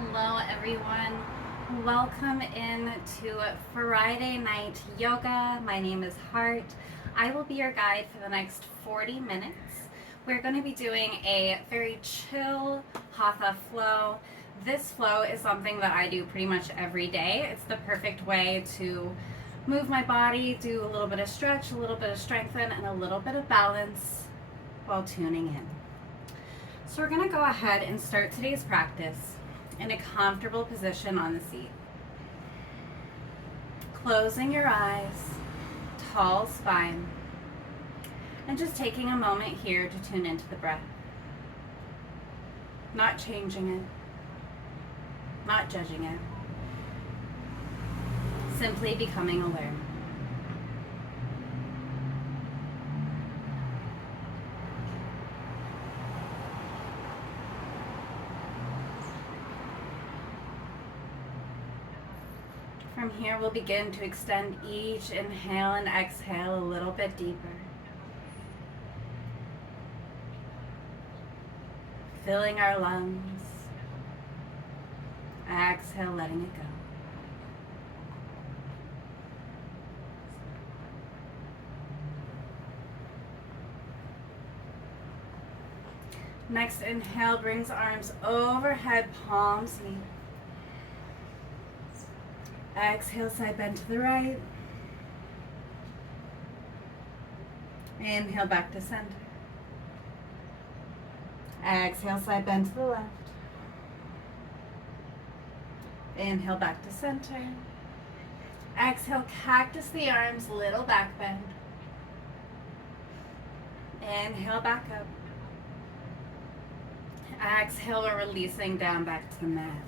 Hello everyone. Welcome in to Friday Night Yoga. My name is Hart. I will be your guide for the next 40 minutes. We're going to be doing a very chill Hatha flow. This flow is something that I do pretty much every day. It's the perfect way to move my body, do a little bit of stretch, a little bit of strengthen, and a little bit of balance while tuning in. So we're going to go ahead and start today's practice in a comfortable position on the seat. Closing your eyes, tall spine, and just taking a moment here to tune into the breath. Not changing it, not judging it, simply becoming aware. From here, we'll begin to extend each inhale and exhale a little bit deeper. Filling our lungs. Exhale, letting it go. Next inhale brings arms overhead, palms meet. Exhale, side bend to the right. Inhale, back to center. Exhale, side bend to the left. Inhale, back to center. Exhale, cactus the arms, little back bend. Inhale, back up. Exhale, we're releasing down back to the mat.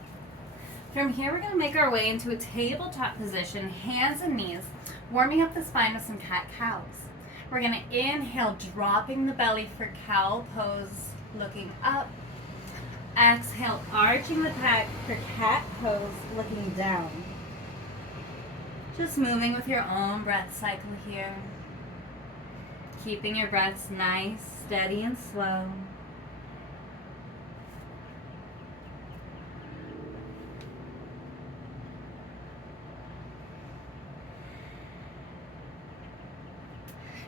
From here, we're going to make our way into a tabletop position, hands and knees, warming up the spine with some cat-cows. We're going to inhale, dropping the belly for cow pose, looking up. Exhale, arching the back for cat pose, looking down. Just moving with your own breath cycle here. Keeping your breaths nice, steady, and slow.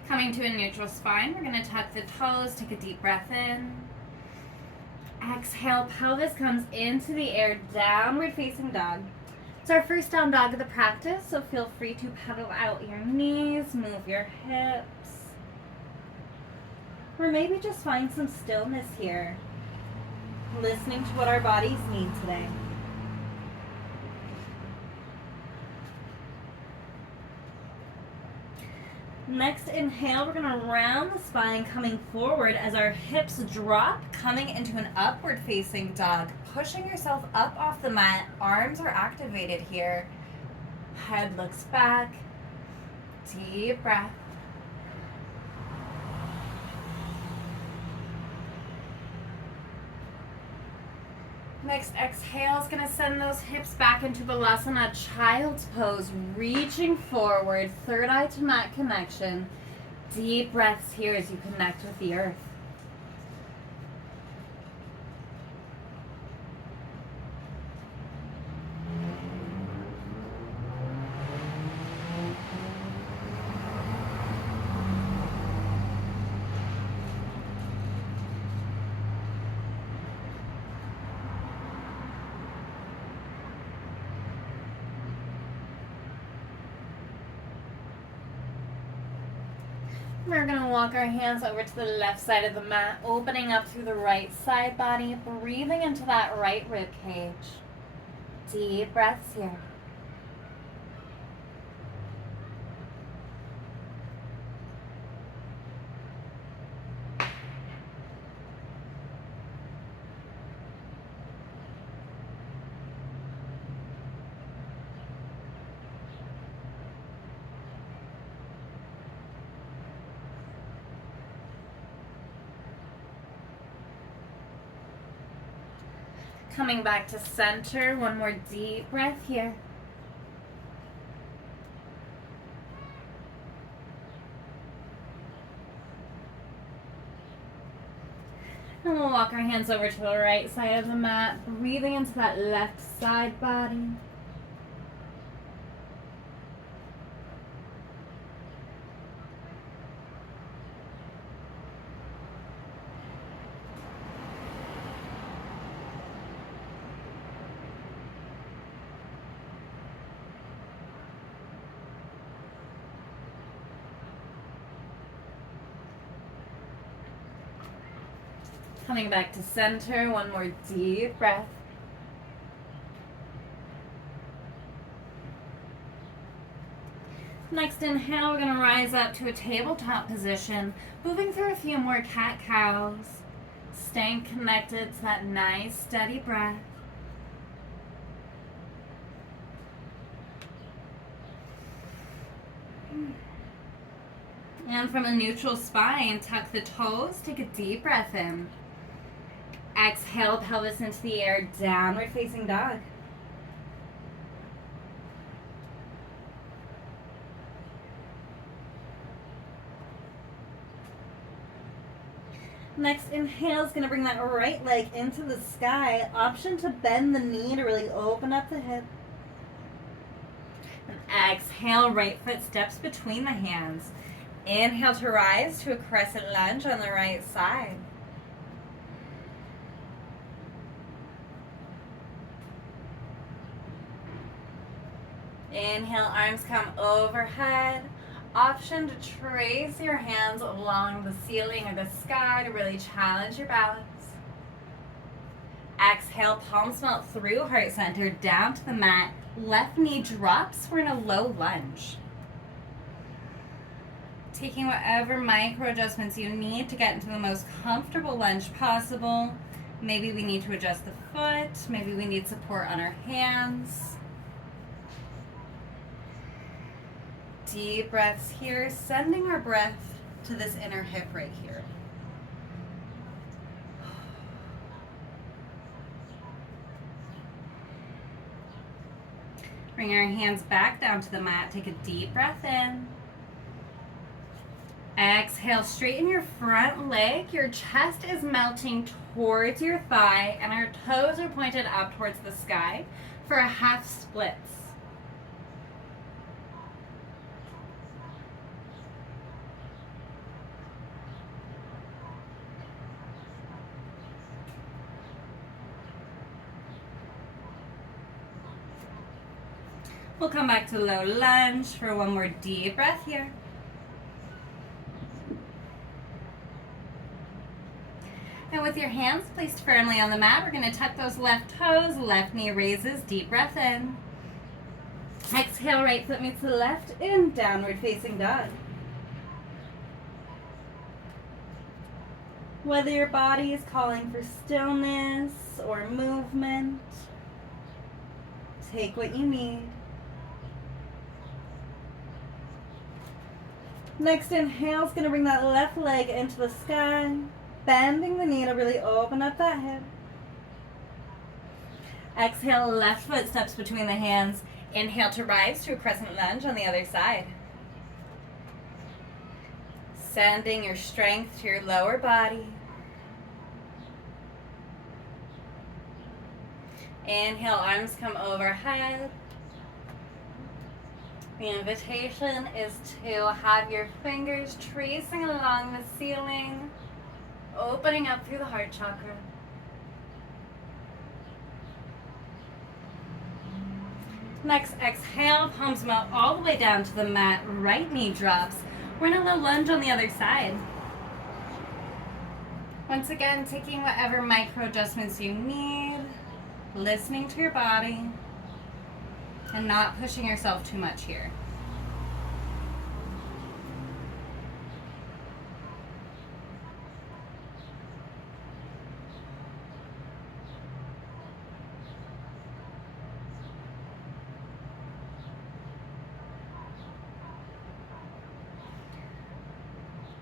Coming to a neutral spine, we're going to tuck the toes, take a deep breath in. Exhale, pelvis comes into the air, downward facing dog. It's our first down dog of the practice, so feel free to pedal out your knees, move your hips. Or maybe just find some stillness here, listening to what our bodies need today. Next inhale, we're going to round the spine coming forward as our hips drop, coming into an upward facing dog. Pushing yourself up off the mat, arms are activated here. Head looks back, deep breath. Next exhale is going to send those hips back into Balasana, child's pose, reaching forward, third eye to mat connection. Deep breaths here as you connect with the earth. We're going to walk our hands over to the left side of the mat, opening up through the right side body, breathing into that right rib cage. Deep breaths here. Coming back to center, one more deep breath here. And we'll walk our hands over to the right side of the mat, breathing into that left side body. Coming back to center, one more deep breath. Next inhale, we're going to rise up to a tabletop position, moving through a few more cat-cows, staying connected to that nice steady breath. And from a neutral spine, tuck the toes, take a deep breath in. Exhale, pelvis into the air, downward facing dog. Next inhale is going to bring that right leg into the sky. Option to bend the knee to really open up the hip. And exhale, right foot steps between the hands. Inhale to rise to a crescent lunge on the right side. Inhale, arms come overhead. Option to trace your hands along the ceiling or the sky to really challenge your balance. Exhale, palms melt through heart center, down to the mat. Left knee drops. We're in a low lunge. Taking whatever micro adjustments you need to get into the most comfortable lunge possible. Maybe we need to adjust the foot. Maybe we need support on our hands. Deep breaths here, sending our breath to this inner hip right here. Bring our hands back down to the mat. Take a deep breath in. Exhale, straighten your front leg. Your chest is melting towards your thigh and our toes are pointed up towards the sky for a half splits. We'll come back to low lunge for one more deep breath here. And with your hands placed firmly on the mat, we're going to tuck those left toes, left knee raises, deep breath in. Exhale, right foot meets the left in downward facing dog. Whether your body is calling for stillness or movement, take what you need. Next inhale is going to bring that left leg into the sky, bending the knee to really open up that hip. Exhale, left foot steps between the hands. Inhale to rise to a crescent lunge on the other side. Sending your strength to your lower body. Inhale, arms come overhead. The invitation is to have your fingers tracing along the ceiling, opening up through the heart chakra. Next, exhale, palms melt all the way down to the mat, right knee drops. We're in a low lunge on the other side. Once again, taking whatever micro adjustments you need, listening to your body, and not pushing yourself too much here.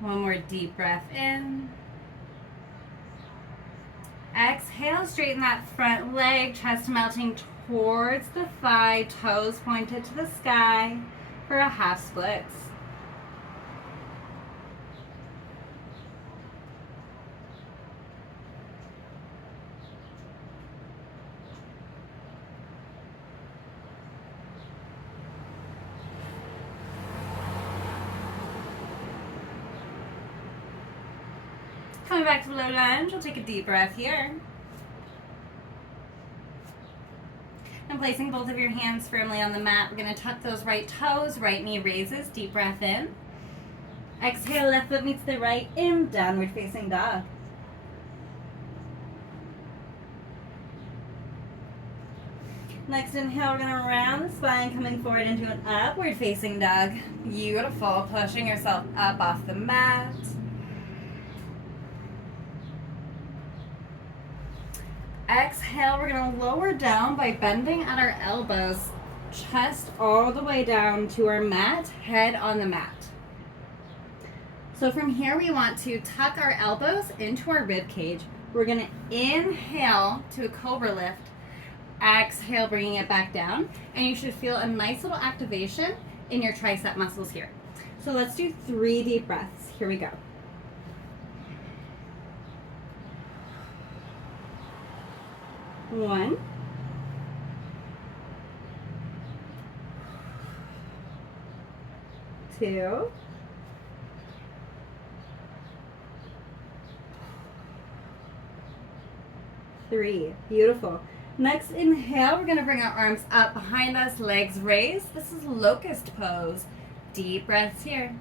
One more deep breath in. Exhale, straighten that front leg, chest melting towards the thigh, toes pointed to the sky for a half splits. Coming back to low lunge, we'll take a deep breath here. And placing both of your hands firmly on the mat, we're going to tuck those right toes, right knee raises, deep breath in. Exhale, left foot meets the right in downward facing dog. Next inhale, we're going to round the spine, coming forward into an upward facing dog. Beautiful. Pushing yourself up off the mat. Exhale, we're going to lower down by bending at our elbows, chest all the way down to our mat, head on the mat. So from here, we want to tuck our elbows into our rib cage. We're going to inhale to a cobra lift. Exhale, bringing it back down, and you should feel a nice little activation in your tricep muscles here. So let's do 3 deep breaths. Here we go. 1, 2, 3. Beautiful. Next inhale, we're going to bring our arms up behind us, legs raised. This is locust pose. Deep breaths here.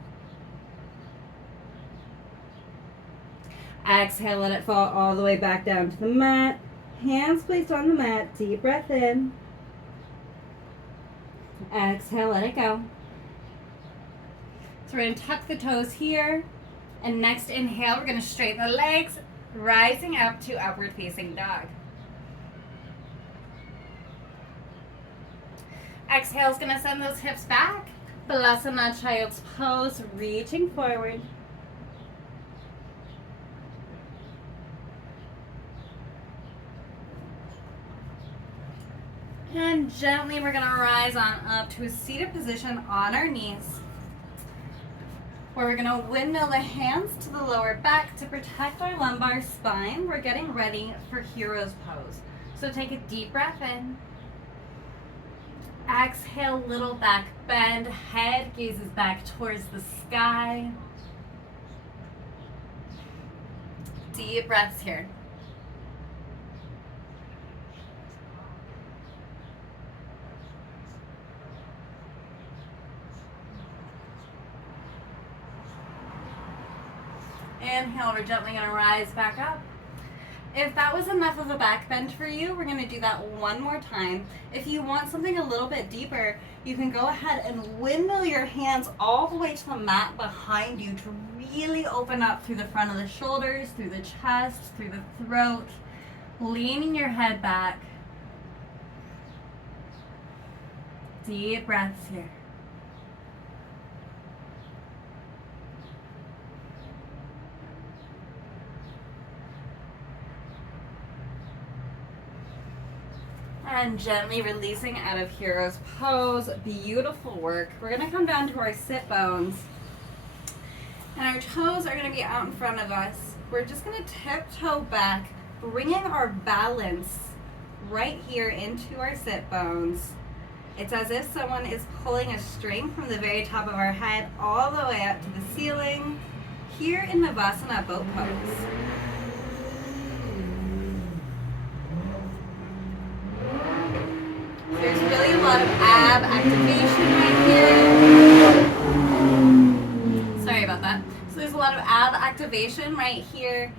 Exhale, let it fall all the way back down to the mat. Hands placed on the mat. Deep breath in. Exhale, let it go. So we're going to tuck the toes here. And next inhale, we're going to straighten the legs, rising up to upward facing dog. Exhale is going to send those hips back. Balasana, child's pose, reaching forward. And gently we're going to rise on up to a seated position on our knees, where we're going to windmill the hands to the lower back to protect our lumbar spine. We're getting ready for hero's pose. So take a deep breath in. Exhale, little back bend, head gazes back towards the sky. Deep breaths here. Inhale, we're gently going to rise back up. If that was enough of a back bend for you, we're going to do that one more time. If you want something a little bit deeper, you can go ahead and windmill your hands all the way to the mat behind you to really open up through the front of the shoulders, through the chest, through the throat, leaning your head back. Deep breaths here. And gently releasing out of hero's pose. Beautiful work. We're going to come down to our sit bones. And our toes are going to be out in front of us. We're just going to tiptoe back, bringing our balance right here into our sit bones. It's as if someone is pulling a string from the very top of our head all the way up to the ceiling, here in Savasana boat pose. There's really a lot of ab activation right here. Sorry about that. So there's a lot of ab activation right here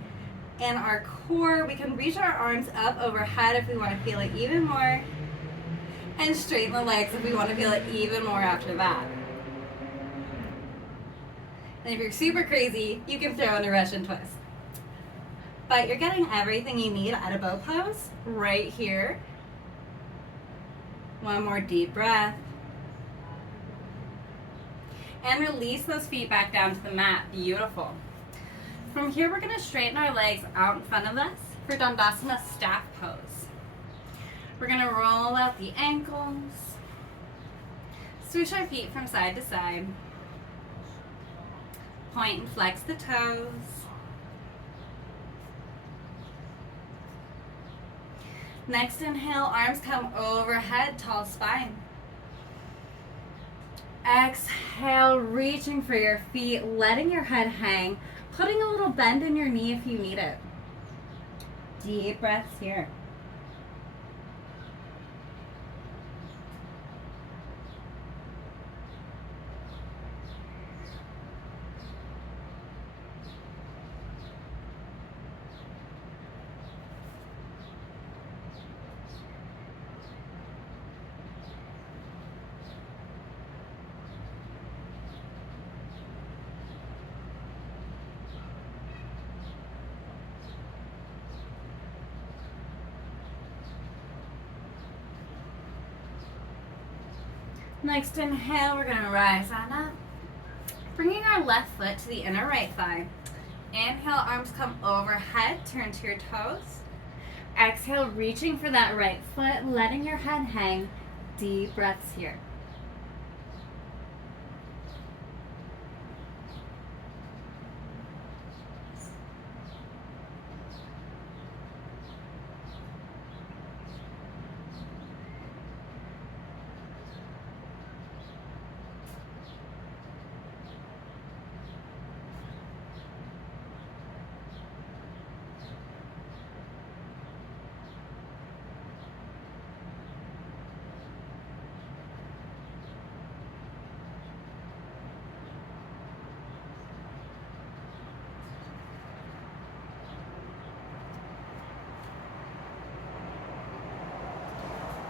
in our core. We can reach our arms up overhead if we want to feel it even more. And straighten the legs if we want to feel it even more after that. And if you're super crazy, you can throw in a Russian twist. But you're getting everything you need out of boat pose right here. One more deep breath. And release those feet back down to the mat. Beautiful. From here, we're going to straighten our legs out in front of us for Dandasana staff pose. We're going to roll out the ankles. Swoosh our feet from side to side. Point and flex the toes. Next inhale, arms come overhead, tall spine. Exhale, reaching for your feet, letting your head hang. Putting a little bend in your knee if you need it. Deep breaths here. Next inhale, we're going to rise on up. Bringing our left foot to the inner right thigh. Inhale, arms come overhead, turn to your toes. Exhale, reaching for that right foot, letting your head hang. Deep breaths here.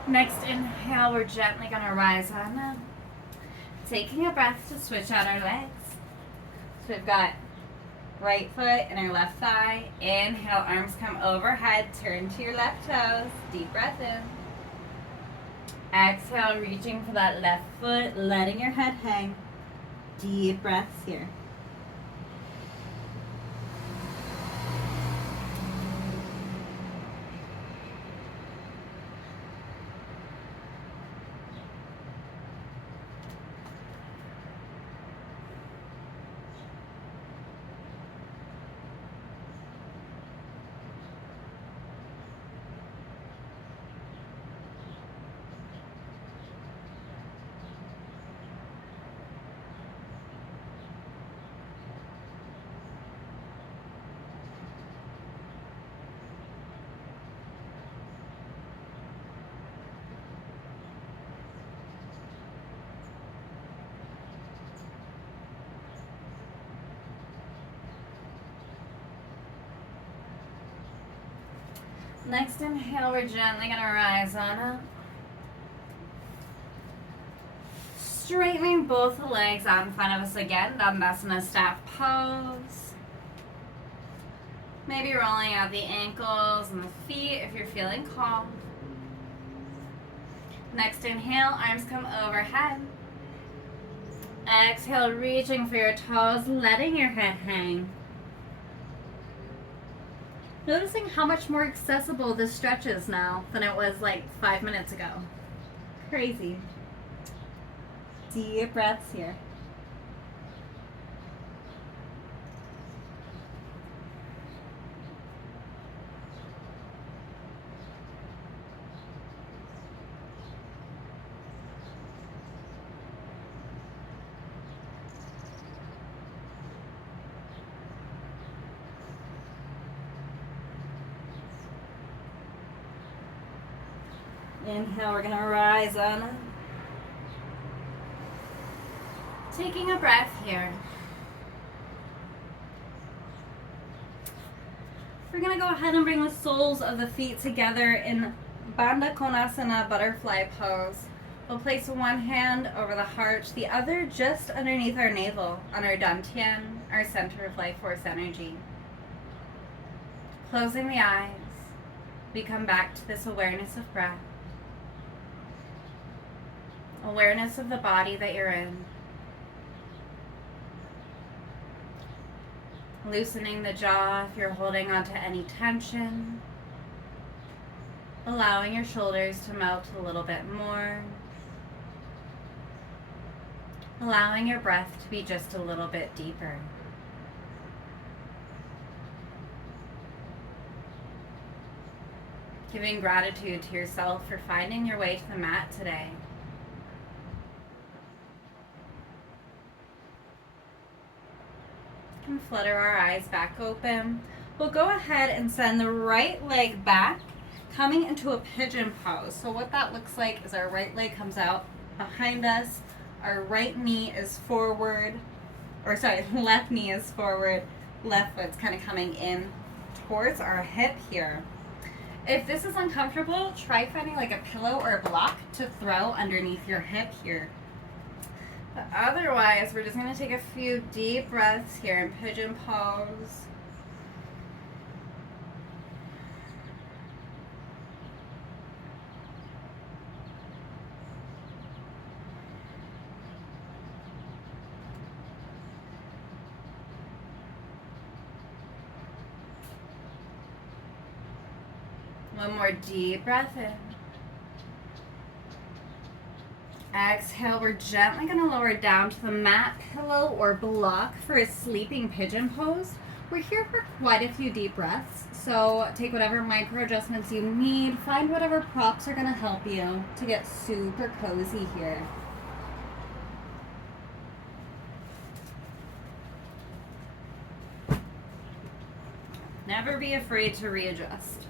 Next inhale, we're gently going to rise on up. Taking a breath to switch out our legs. So we've got right foot and our left thigh. Inhale, arms come overhead, turn to your left toes. Deep breath in. Exhale, reaching for that left foot, letting your head hang. Deep breaths here. Next inhale, we're gently going to rise on up. Straightening both the legs out in front of us again, Dandasana staff pose. Maybe rolling out the ankles and the feet if you're feeling calm. Next inhale, arms come overhead. Exhale, reaching for your toes, letting your head hang. Noticing how much more accessible this stretch is now than it was like 5 minutes ago. Crazy. Deep breaths here. Inhale, we're going to rise on up. Taking a breath here. We're going to go ahead and bring the soles of the feet together in Bandha Konasana butterfly pose. We'll place one hand over the heart, the other just underneath our navel on our dantian, our center of life force energy. Closing the eyes, we come back to this awareness of breath. Awareness of the body that you're in. Loosening the jaw if you're holding on to any tension. Allowing your shoulders to melt a little bit more. Allowing your breath to be just a little bit deeper. Giving gratitude to yourself for finding your way to the mat today. can flutter our eyes back open. We'll go ahead and send the right leg back, coming into a pigeon pose. So what that looks like is our right leg comes out behind us, our right knee is forward, or sorry, left knee is forward, left foot's kind of coming in towards our hip here. If this is uncomfortable, try finding like a pillow or a block to throw underneath your hip here. But otherwise, we're just going to take a few deep breaths here in pigeon pose. One more deep breath in. Exhale, we're gently going to lower down to the mat, pillow, or block for a sleeping pigeon pose. We're here for quite a few deep breaths, so take whatever micro adjustments you need. Find whatever props are going to help you to get super cozy here. Never be afraid to readjust.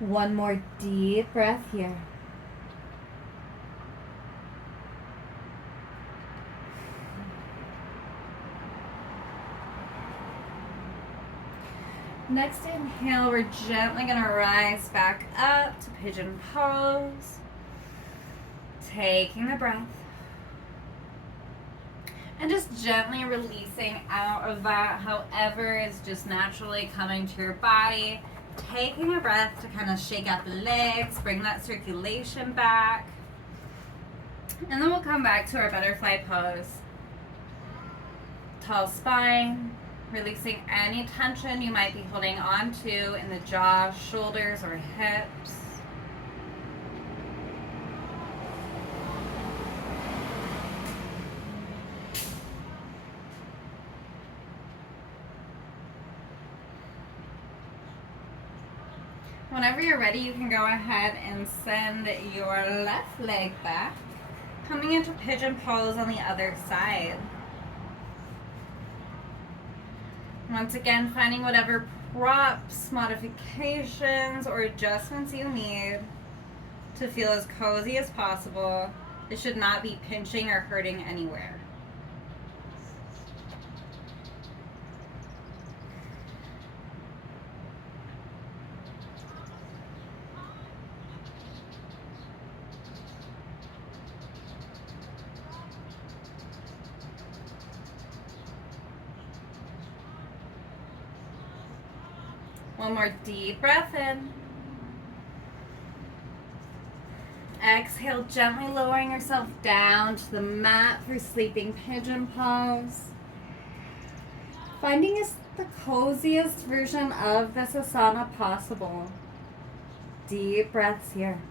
One more deep breath here. Next inhale, we're gently going to rise back up to pigeon pose. Taking a breath. And just gently releasing out of that, however is just naturally coming to your body. Taking a breath to kind of shake out the legs, bring that circulation back. And then we'll come back to our butterfly pose. Tall spine, releasing any tension you might be holding on to in the jaw, shoulders, or hips. Whenever you're ready, you can go ahead and send your left leg back, coming into pigeon pose on the other side. Once again, finding whatever props, modifications, or adjustments you need to feel as cozy as possible. It should not be pinching or hurting anywhere. One more deep breath in. Exhale, gently lowering yourself down to the mat for sleeping pigeon pose. Finding is the coziest version of this asana possible. Deep breaths here.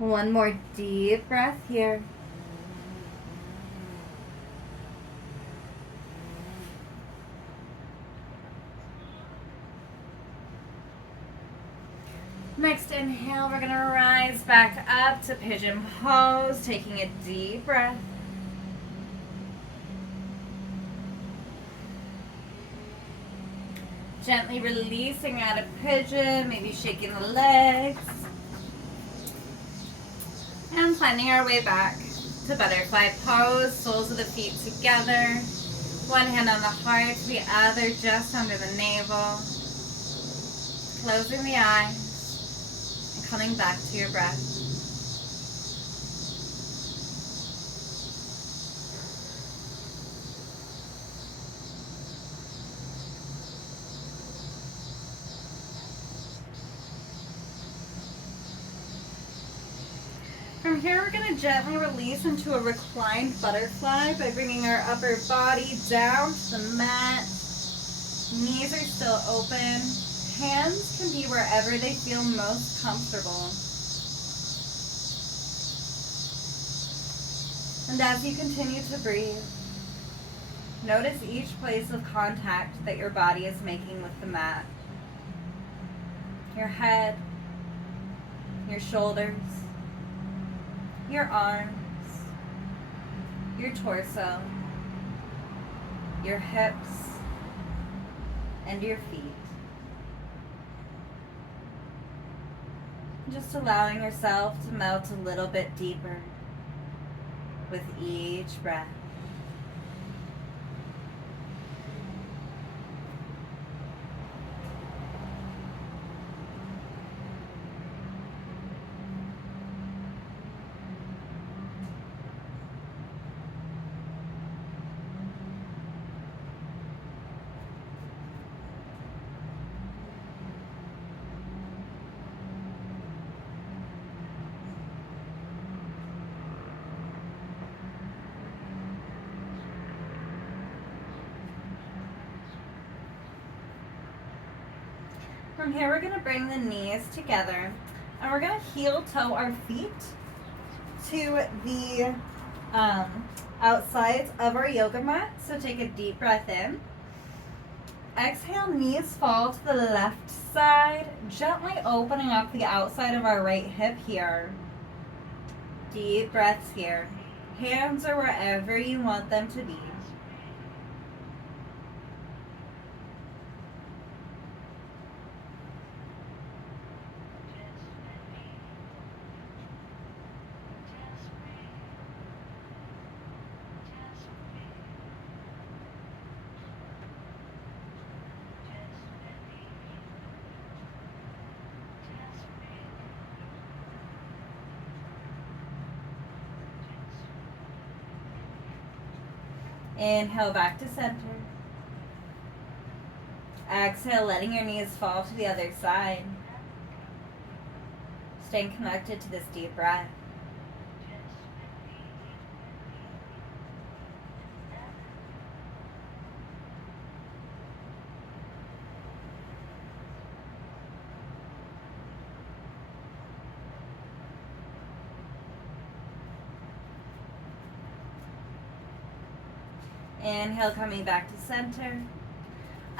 One more deep breath here. Next inhale, we're going to rise back up to pigeon pose, taking a deep breath. Gently releasing out of pigeon, maybe shaking the legs. And finding our way back to butterfly pose, soles of the feet together. One hand on the heart, the other just under the navel. Closing the eyes. Coming back to your breath. From here, we're going to gently release into a reclined butterfly by bringing our upper body down to the mat. Knees are still open. Hands can be wherever they feel most comfortable. And as you continue to breathe, notice each place of contact that your body is making with the mat. Your head, your shoulders, your arms, your torso, your hips, and your feet. Just allowing yourself to melt a little bit deeper with each breath. From here, we're going to bring the knees together and we're going to heel toe our feet to the outsides of our yoga mat. So take a deep breath in. Exhale, knees fall to the left side, gently opening up the outside of our right hip here. Deep breaths here. Hands are wherever you want them to be. Inhale back to center. Exhale, letting your knees fall to the other side. Staying connected to this deep breath. Inhale, coming back to center.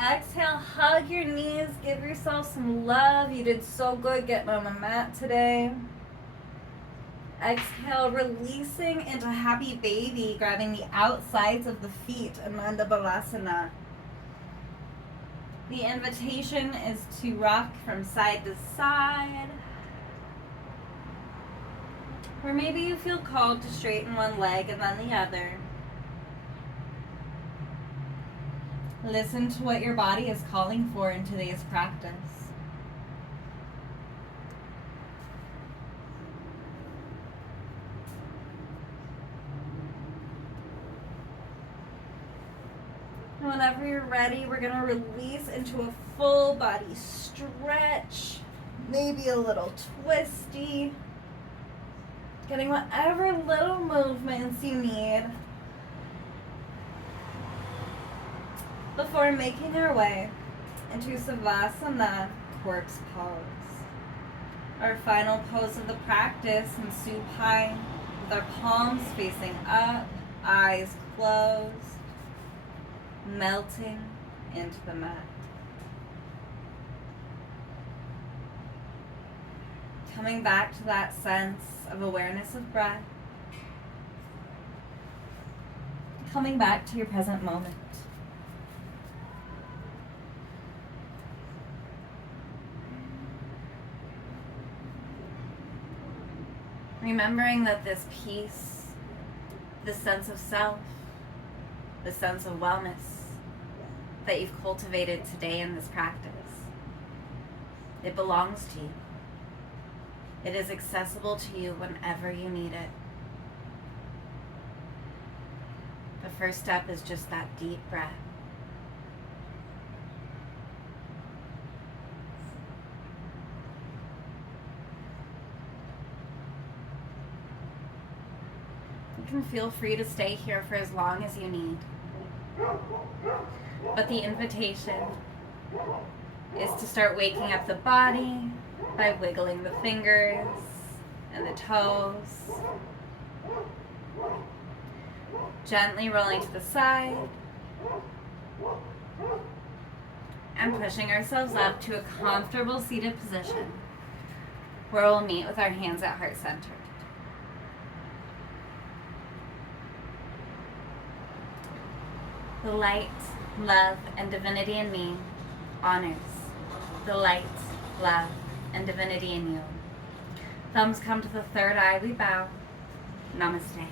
Exhale, hug your knees, give yourself some love. You did so good getting on the mat today. Exhale, releasing into happy baby, grabbing the outsides of the feet, Ananda Balasana. The invitation is to rock from side to side. Or maybe you feel called to straighten one leg and then the other. Listen to what your body is calling for in today's practice. Whenever you're ready, we're going to release into a full body stretch, maybe a little twisty, getting whatever little movements you need before making our way into Savasana, corpse pose. Our final pose of the practice in supine, with our palms facing up, eyes closed, melting into the mat. Coming back to that sense of awareness of breath. Coming back to your present moment. Remembering that this peace, this sense of self, this sense of wellness that you've cultivated today in this practice, it belongs to you. It is accessible to you whenever you need it. The first step is just that deep breath. You can feel free to stay here for as long as you need. But the invitation is to start waking up the body by wiggling the fingers and the toes. Gently rolling to the side. And pushing ourselves up to a comfortable seated position where we'll meet with our hands at heart center. The light, love, and divinity in me honors the light, love, and divinity in you. Thumbs come to the third eye, we bow. Namaste.